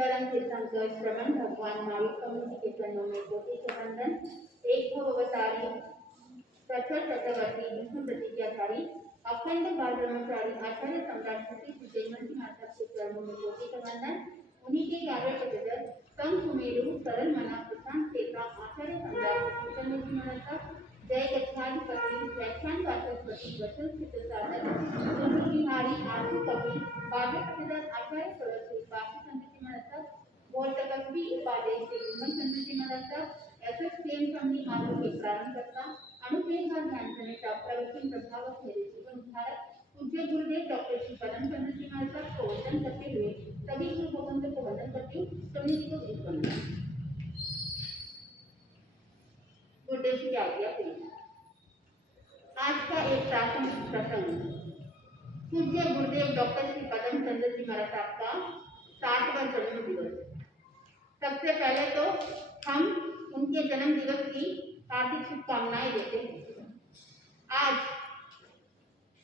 चरण कीर्तन का श्रवण भगवान महावीर कम्युनिटी के चरणों में कोटि के वंदन। एक भव अवतारी सचर चक्रवर्ती विष्णु प्रतिज्ञाधारी अखंड बाल ब्रह्मचारी आचार्य सम्राट श्री जयमती माता के चरणों में कोटि का वंदन। उन्हीं के कार्य प्रतिदर तम सुमेरु सरल मना प्रशांत चेता आचार्य सम्राट श्री महाराज जय गच्छाधिपति व्याख्यान वाचस्पति वचन सिद्ध साधक बिहारी आदि कवि बाबे प्रतिदर आचार्य सरस्वती बाकी संत महाराज बोल तपस्वी उपादेश से गुमन चंद्र जी महाराज ऐसे प्रेम संधि मार्ग के प्रारंभ करता अनुप्रेम का ध्यान करने का प्रवचन प्रभावक मेरे जीवन उद्धारक पूज्य गुरुदेव डॉक्टर श्री पदम चंद्र जी महाराज को वंदन करते हुए सभी गुरु भगवंत को वंदन करती सभी जी को विनती करना गुरुदेव की आज्ञा प्लीज। आज का एक प्रासंगिक प्रसंग पूज्य गुरुदेव डॉक्टर श्री पदम चंद्र जी महाराज साहब का 60वां जन्म दिवस। सबसे पहले तो हम उनके जन्म दिवस की हार्दिक शुभकामनाएं देते हैं। आज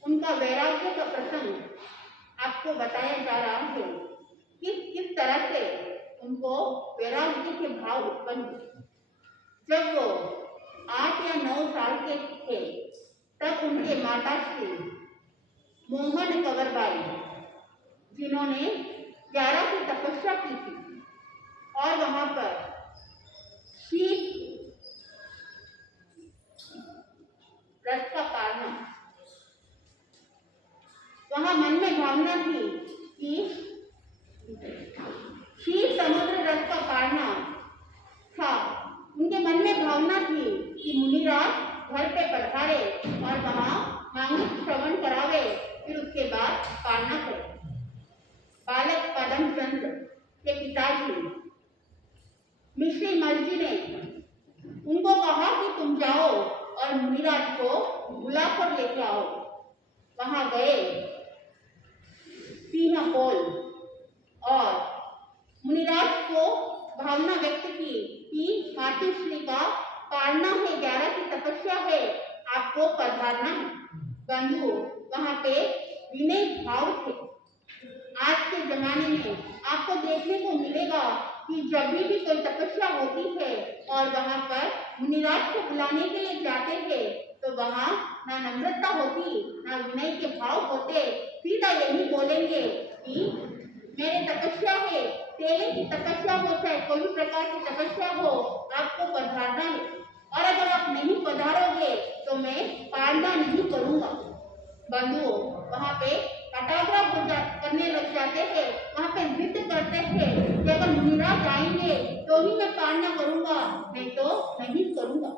उनका वैराग्य का प्रसंग आपको बताया जा रहा है कि किस तरह से उनको वैराग्य के भाव उत्पन्न हुए। जब वो 8 या 9 साल के थे तब उनके माता श्री मोहन कंवरबाई जिन्होंने 11 की तपस्या की थी और वहां पर शीत रस का पारना, वहां मन में भावना थी कि शीत समुद्र रस का पारना था। उनके मन में भावना थी कि मुनिराज घर पे पधारे और वहां मांगलिक श्रवण करावे, फिर उसके बाद पारना करे। बालक पदम चंद्र के पिताजी मिश्री मल जी ने उनको कहा कि तुम जाओ और मुनिराज को बुलाकर लेके आओ। वहां गए सिंह पोल और मुनिराज को भावना व्यक्त की कि मातुश्री का पारना है, 11 की तपस्या है, आपको पधारना है। बंधु वहां पे विनय भाव थे। आज के जमाने में आपको देखने को मिलेगा कि जब भी कोई तपस्या होती है और वहां पर मुनिराज को बुलाने के लिए जाते थे तो वहां ना नम्रता होती ना विनय के भाव होते। सीधा यही बोलेंगे कि मेरे तपस्या है, तेरे की तपस्या हो चाहे कोई भी प्रकार की तपस्या हो, आपको पधारना है और अगर आप नहीं पधारोगे तो मैं पारना नहीं करूंगा। बंधुओं वहां पे कटाग्रह करने लग जाते थे, वहां पे जिद करते थे कि अगर मुनिराज आएंगे तो ही मैं पारना करूंगा, नहीं तो नहीं करूंगा।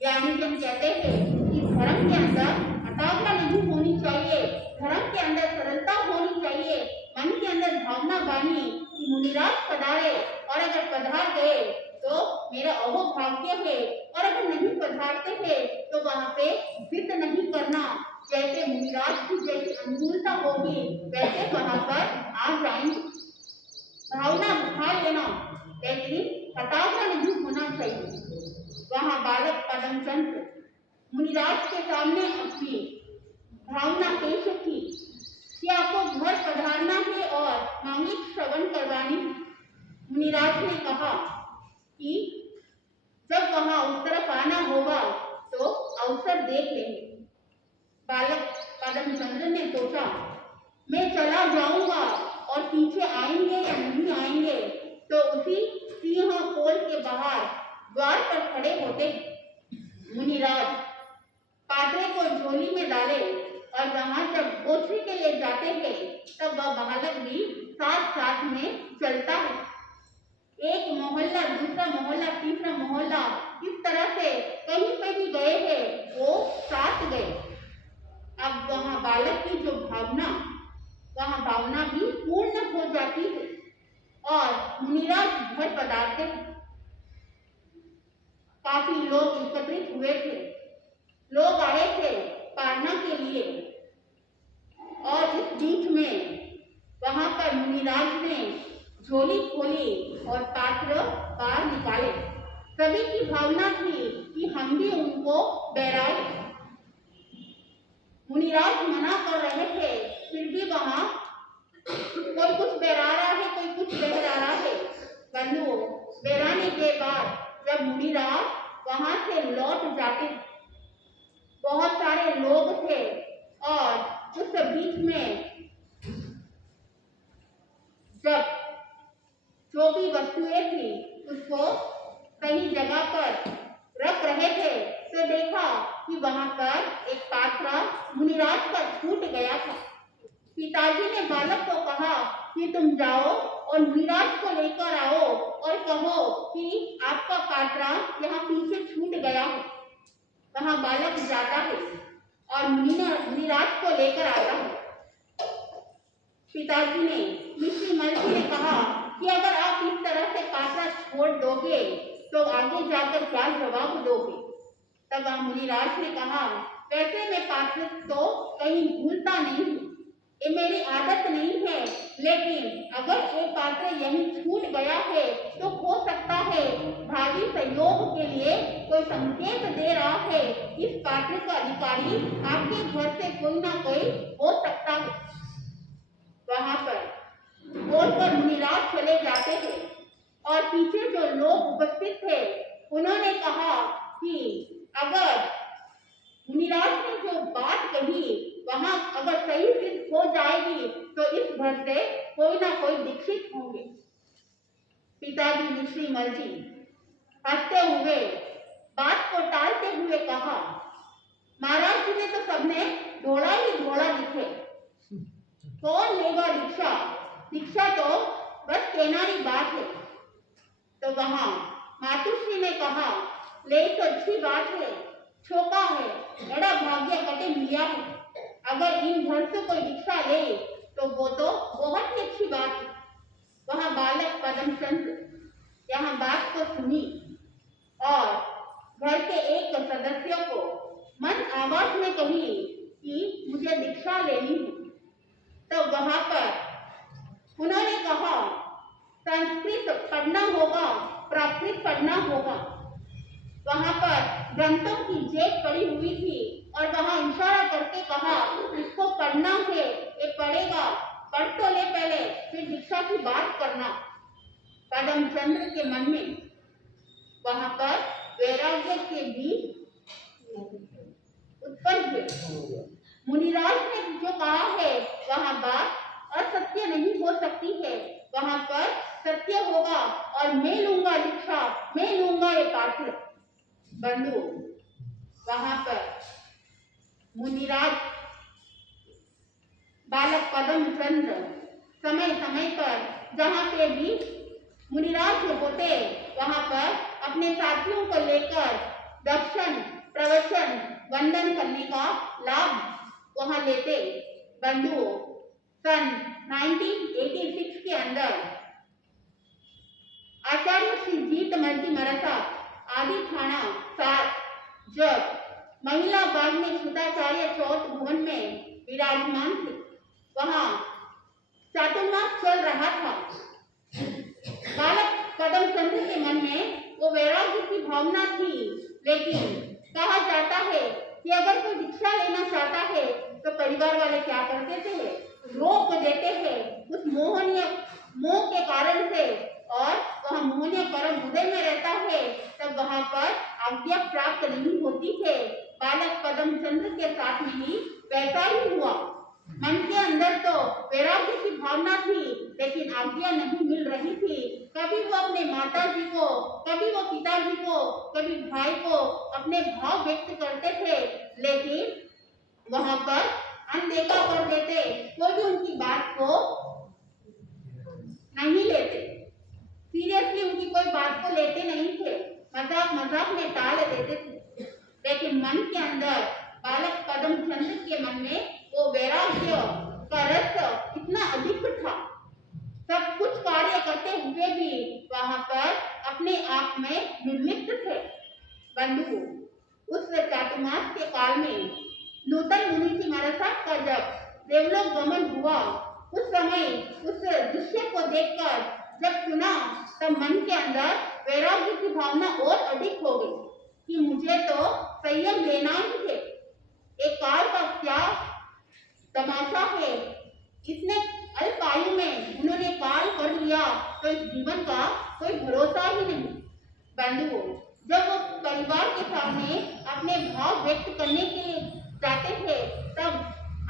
ज्ञानी जन कहते हैं कि धर्म के अंदर कटाग्रह नहीं होनी चाहिए, धर्म के अंदर सरलता होनी चाहिए, मन के अंदर भावना बानी कि मुनिराज पधारे और अगर पधार गए तो मेरा अहोभाग्य है और अगर नहीं पधारते हैं तो वहां पे जिद नहीं करना। जैसे मुनिराज की जैसी अनुकूलता होगी वैसे वहां पर आ जाएंगे। भावना उठा लेना लेकिन हताशा नहीं होना चाहिए। वहां बालक पदम चंद्र मुनिराज के सामने अपनी भावना पेश की कि आपको घर पधारना है और मांगलिक श्रवण करवानी। मुनिराज ने कहा कि जब वहां उस तरफ आना होगा तो अवसर देख लेंगे। बालक पदम चंद्र ने सोचा मैं चला जाऊंगा और पीछे आएंगे या नहीं आएंगे, तो उसी सिंह पोल के बाहर द्वार पर खड़े होते मुनिराज पात्रे को झोली में डाले और वहां जब गोत्री के लिए जाते हैं तब वह बालक भी साथ साथ में चलता है। एक मोहल्ला दूसरा मोहल्ला तीसरा मोहल्ला इस तरह से कहीं पे भी गए हैं वो साथ गए। अब वहां बालक की जो भावना वहां भावना भी पूर्ण हो जाती है और मुनिराज घर पधारते हैं। काफी लोग एकत्रित हुए थे, लोग आए थे पारना के लिए और इस बीच में वहां पर मुनिराज ने झोली खोली और पात्र बाहर निकाले। सभी की भावना थी कि हम भी उनको बैराए। मुनिराज मना कर रहे थे, फिर भी वहां कोई कुछ बहरा रहा है, कोई कुछ बह रहा है। जब मुनिराज वहां से लौट जाते, बहुत सारे लोग थे और उस बीच में जब जो भी वस्तुएं थी उसको सही जगह पर रख रहे थे तो देखा कि वहां पर एक पात्र मुनिराज का छूट गया था। पिताजी ने बालक को कहा कि तुम जाओ और मुनिराज को लेकर आओ और कहो कि आपका पात्रा यहाँ पीछे छूट गया है। वहां बालक जाता है और मुनिराज को लेकर आता है। पिताजी ने ऋषि महर्षि ने कहा कि अगर आप इस तरह से पात्रा छोड़ दोगे तो आगे जाकर क्या जवाब दोगे। तब मुनिराज ने कहा, वैसे मैं पात्र तो कहीं भूलता नहीं हूँ, ये मेरी आदत नहीं है, लेकिन अगर वो पात्र यहीं छूट गया है तो हो सकता है भावी सहयोग के लिए कोई संकेत दे रहा है। इस पात्र का अधिकारी आपके घर से कोई ना कोई हो सकता है। वहां पर बोलकर मुनिराज चले जाते थे और पीछे जो लोग उपस्थित थे उन्होंने कहा कि अगर मुनिराज ने जो बात कही वहां अगर सही सिद्ध हो जाएगी तो इस घर से कोई ना कोई दीक्षित होंगे। पिताजी ऋषि महर्षि हंसते हुए बात को टालते हुए कहा, महाराज जी ने तो सबने घोड़ा ही घोड़ा दिखे, कौन लेगा दीक्षा, दीक्षा तो बस कहना ही बात है। तो वहां मातुश्री ने कहा, ले तो अच्छी बात है, छोका है, बड़ा भाग्य कटे मिला है, अगर इन घर से कोई दीक्षा ले तो वो तो बहुत ही अच्छी बात है। वहां बालक पद्मचंद्र यहाँ बात को सुनी और घर के एक सदस्य को मन आवाज में कही कि मुझे दीक्षा लेनी है। तो वहां पर उन्होंने कहा, संस्कृत पढ़ना होगा, प्राकृत पढ़ना होगा। वहां पर ग्रंथों की जेब पड़ी हुई थी और वहां इशारा करके कहा, इसको पढ़ना है, ये पढ़ेगा, पढ़ तो ले पहले, फिर दीक्षा की बात करना। पद्मचंद्र के मन में वहां पर वैराग्य के बीज उत्पन्न हुए। मुनिराज ने जो कहा है वहां बात असत्य नहीं हो सकती है, वहां पर सत्य होगा और मैं लूंगा दीक्षा, मैं लूंगा ये पात्र। बंधु, वहां पर मुनिराज बालक पद्मचंद्र समय समय पर जहां पे भी मुनिराज होते वहां पर अपने साथियों को लेकर दर्शन, प्रवचन, वंदन करने का लाभ वहां लेते। बंधुओं, सन 1986 के अंदर आचार्य श्री जीत महर्षि मराठा आदि थाना 7 जब महिला बाग में सुताचार्य चौथ भवन में विराजमान थे, वहां चातुर्मास चल रहा था। बालक पद्मचंद्र के मन में वो वैराग्य की भावना थी, लेकिन कहा जाता है कि अगर कोई दीक्षा लेना चाहता है तो परिवार वाले क्या करते थे, रोक देते हैं उस मोहनीय मोह के कारण से, और वह मोहनीय परम उदय में रहता है तब वहां पर आज्ञा प्राप्त नहीं होती है। बालक पद्मचंद्र के साथ में ही वैसा ही हुआ। मन के अंदर तो वैराग्य की भावना थी, लेकिन आज्ञा नहीं मिल रही थी। कभी वो अपने माता जी को, कभी वो पिताजी को, कभी भाई को अपने भाव व्यक्त करते थे, लेकिन वहां पर अनदेखा कर देते, कोई भी उनकी बात को नहीं लेते, सीरियसली उनकी कोई बात को लेते नहीं थे, मजाक मजाक में टाल देते थे। लेकिन मन के अंदर बालक पद्मचंद्र के मन में वो वैराग्य का रस इतना अधिक था, सब कुछ कार्य करते हुए भी वहां पर अपने आप में निर्लिप्त थे। बंधु, उस चातुर्मास के काल में नूतन मुनि मराठा का जब देवलोक गमन हुआ, उस समय उस दृश्य को देखकर जब सुना तब मन के अंदर वैराग्य की भावना और अधिक हो गई कि मुझे तो संयम लेना ही है। एक काल का क्या तमाशा है, इतने अल्प आयु में उन्होंने काल कर लिया तो इस जीवन का कोई भरोसा ही नहीं। बंधुओं, में अपने भाव व्यक्त करने के लिए जाते थे, तब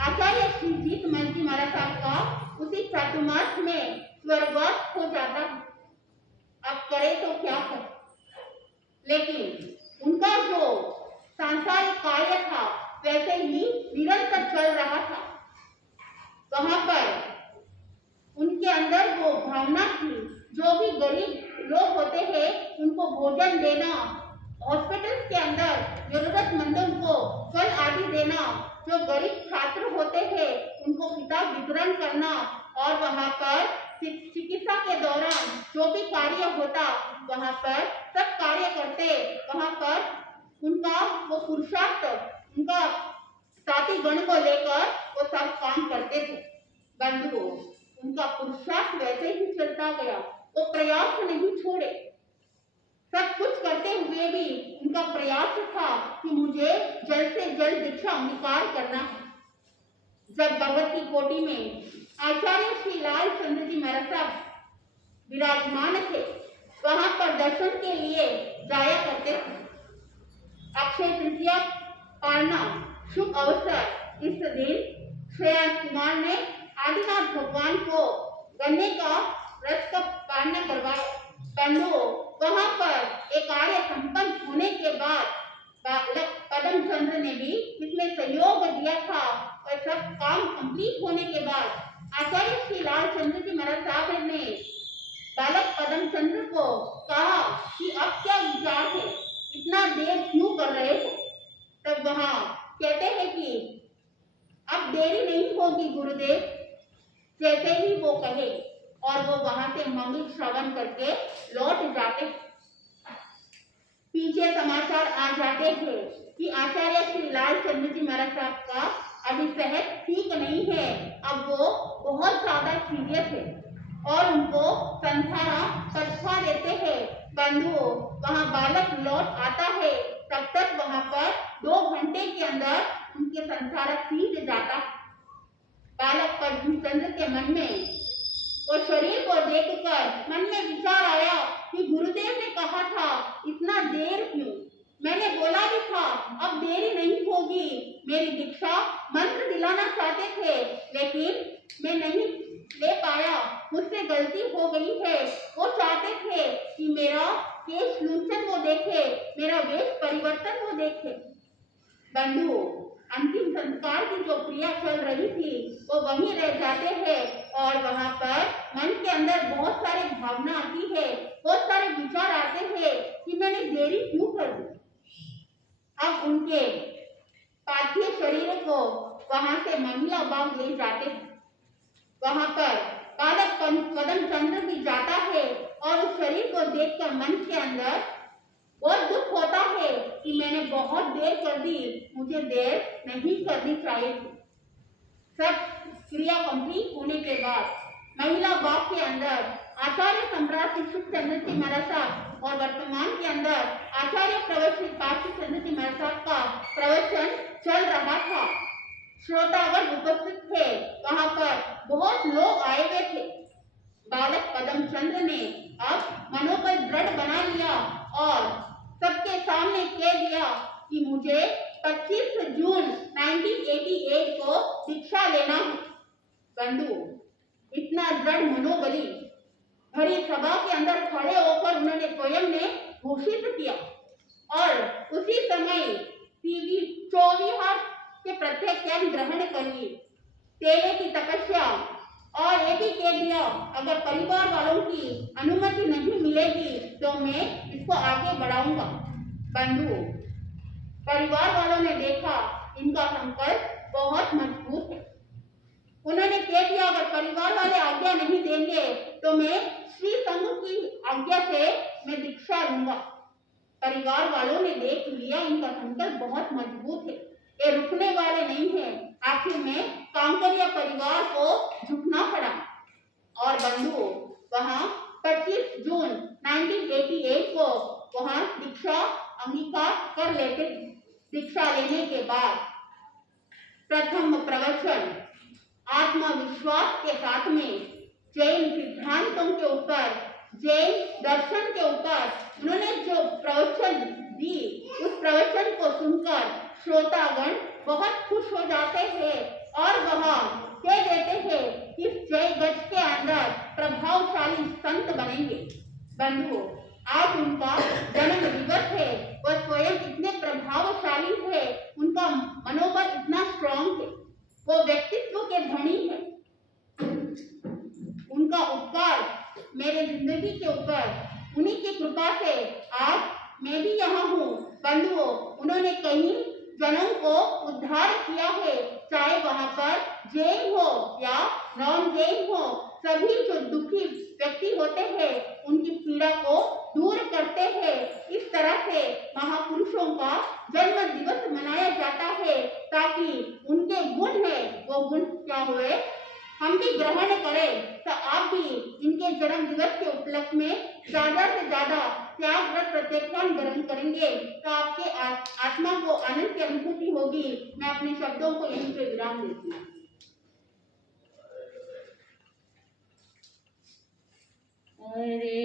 आचार्य श्री जीत मन जी महाराज साहब का उसी चातुर्मास में स्वर्गवास हो जाता। अब करे तो क्या करे, लेकिन उनका जो सांसारिक कार्य था वैसे ही निरंतर चल रहा था। वहां पर उनके अंदर वो भावना थी, जो भी गरीब लोग होते हैं उनको भोजन देना, हॉस्पिटल के अंदर जरूरतमंदों को फल आदि देना, जो गरीब छात्र होते हैं उनको किताब वितरण करना, और वहां पर चिकित्सा के दौरान जो भी कार्य होता वहां पर सब कार्य करते। वहां पर उनका वो पुरुषार्थ, उनका साथी गण को लेकर वो सब काम करते थे। बंधुओं, उनका पुरुषार्थ वैसे ही चलता गया, वो प्रयास नहीं छोड़े। सब कुछ करते हुए भी उनका प्रयास था कि मुझे जल्द से जल्द दीक्षा अंगीकार करना है। जब भगवत की कोटि में आचार्य श्री लाल चंद्र जी महाराज साहब विराजमान थे, वहां पर दर्शन के लिए जाया करते थे। अक्षय तृतीया पारना शुभ अवसर, इस दिन श्रेयांश कुमार ने आदिनाथ भगवान को गन्ने का रस का पारना करवाया। बंधुओं, वहां पर एक कार्य संपन्न होने के बाद पदम चंद्र ने भी इसमें सहयोग दिया था, और सब काम कंप्लीट होने के बाद आचार्य श्री लाल चंद्र जी महाराज साहब ने बालक पदम चंद्र को कहा कि अब क्या विचार है, इतना देर क्यों कर रहे हो। तब वहां कहते हैं कि अब देरी नहीं होगी गुरुदेव, जैसे ही वो कहे, और वो वहां से मंगल श्रवण करके लौट जाते। पीछे समाचार आ जाते थे कि आचार्य श्री लाल चंद्र जी महाराज साहब का अभी सेहत ठीक नहीं है, अब वो बहुत ज्यादा सीरियस है, और उनको संधारा कक्षा देते हैं। बंधुओं, वहां बालक लौट आता है, तब तक वहां पर 2 घंटे के अंदर उनके संधारा सीज जाता। बालक पद्मचंद्र के मन में वो शरीर को देखकर मन में विचार आया कि गुरुदेव ने कहा था इतना देर क्यों। मैंने बोला भी था अब देरी नहीं होगी, मेरी दीक्षा मंत्र दिलाना चाहते थे, लेकिन मैं नहीं ले पाया, मुझसे गलती हो गई है। वो चाहते थे कि मेरा केश लूंछन वो देखे, मेरा वेश परिवर्तन वो देखे। बंधुओं, अंतिम संस्कार की जो क्रिया चल रही थी वो वहीं रह जाते हैं, और वहां पर मन के अंदर बहुत सारी भावना आती है, बहुत सारे विचार आते हैं कि मैंने देरी क्यों कर दी। अब उनके पार्थिव शरीर को वहां से महिला बाग ले जाते हैं। वहां पर बालक पदम चंद्र भी जाता है, और उस शरीर को देखकर मन के अंदर बहुत दुख होता है कि मैंने बहुत देर कर दी, मुझे देर नहीं करनी चाहिए थी। सब क्रिया कंप्लीट होने के बाद महिला बाग के अंदर आचार्य सम्राट श्री चंद्र जी महाराज साहब और वर्तमान के अंदर आचार्य प्रवचन श्री काशी चंद्र जी महाराज साहब का प्रवचन चल रहा था। श्रोतागण उपस्थित थे, वहां पर बहुत लोग आए हुए थे। बालक पदम चंद्र ने अब मनोबल दृढ़ बना लिया और सबके सामने कह दिया कि मुझे 25 जून 1988 को दीक्षा लेना है। बंधु, इतना दृढ़ मनोबली भरी सभा के अंदर खड़े होकर उन्होंने स्वयं ने घोषित किया, और उसी समय टीवी 24 के प्रत्येक ज्ञान ग्रहण करिए, तेले की तपस्या, और ये भी कह दिया अगर परिवार वालों की अनुमति नहीं मिलेगी तो मैं इसको आगे बढ़ाऊंगा। बंधु, परिवार वालों ने देखा इनका संकल्प बहुत मजबूत है। उन्होंने कह दिया अगर परिवार वाले आज्ञा नहीं देंगे तो मैं श्री संघ की आज्ञा से मैं दीक्षा लूंगा। परिवार वालों ने देख लिया इनका संकल्प बहुत मजबूत है, ये रुकने वाले नहीं है। आखिर में कांकरिया परिवार को झुकना पड़ा, और बंधुओं वहां 25 जून 1988 को वहां दीक्षा अंगीकार कर लेते। दीक्षा लेने के बाद प्रथम प्रवचन आत्मविश्वास के साथ में जैन सिद्धांतों के ऊपर, जैन दर्शन के ऊपर उन्होंने जो प्रवचन दी उस प्रवचन को सुनकर श्रोतागण बहुत खुश हो जाते हैं और वह कह देते हैं कि जय गज के अंदर प्रभावशाली संत बनेंगे। बंधुओं, आज उनका जन्म दिवस है। वह स्वयं इतने प्रभावशाली है, उनका मनोबल इतना स्ट्रांग है, वो व्यक्तित्व के धनी है। उनका उपकार मेरे जिंदगी के ऊपर, उन्हीं की कृपा से आज मैं भी यहाँ हूँ। बंधुओं, उन्होंने कई जनों को उद्धार किया है, चाहे वहाँ पर जैन हो या नॉन जैन हो। सभी जो दुखी व्यक्ति होते हैं उनकी पीड़ा को दूर करते हैं। इस तरह से महापुरुषों का जन्म दिवस मनाया जाता है ताकि उनके गुण है वो गुण क्या हुए, हम भी ग्रहण करें। तो आप भी इनके जन्म दिवस के उपलक्ष्य में ज्यादा से ज्यादा त्याग व्रत प्रत्याख्यान ग्रहण करेंगे तो आपके आत्मा को आनंद की अनुभूति होगी। मैं अपने शब्दों को यहीं पे विराम देती हूँ। हरे